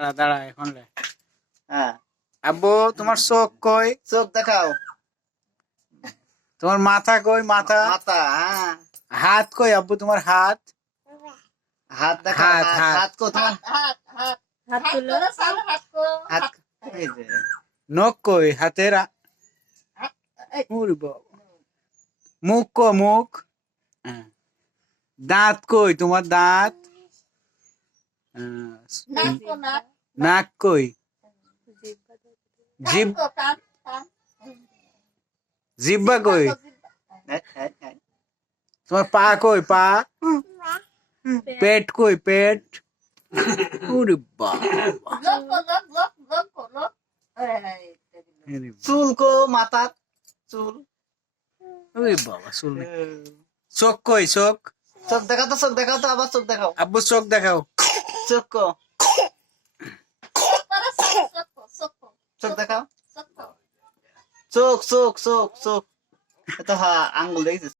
দাঁড়া দাঁড়া এখন লে। হ্যাঁ আব্বু তোমার চোখ কই? চোখ দেখাও। তোমার মাথা কই? মাথা। মাথা। হ্যাঁ হাত কই আব্বু তোমার হাত? হাত দেখাও। হাত, হাত। হাত কো তোমার? হাত তুলো। হাত এই যে নখ কই হাতের? ওরে বাবা। মুখ কো মুখ? হ্যাঁ। দাঁত কই তোমার দাঁত? নাক কই? জিভ জিব্বা কই? তোমার পা কই পা? পেট কই পেট? ওরে বাবা। চুল কো মাথার চুল? ওরে বাবা চুল নেই। চোখ কই চোখ? চোখ দেখাও তো, চোখ দেখাও তো, আবার চোখ দেখাও। আব্বু চোখ দেখাও। চোখ কো? চোখ দেখাও। চোখ চোখ চোখ চোখ। এটা হ্যাঁ আঙ্গুল দেখেছিস।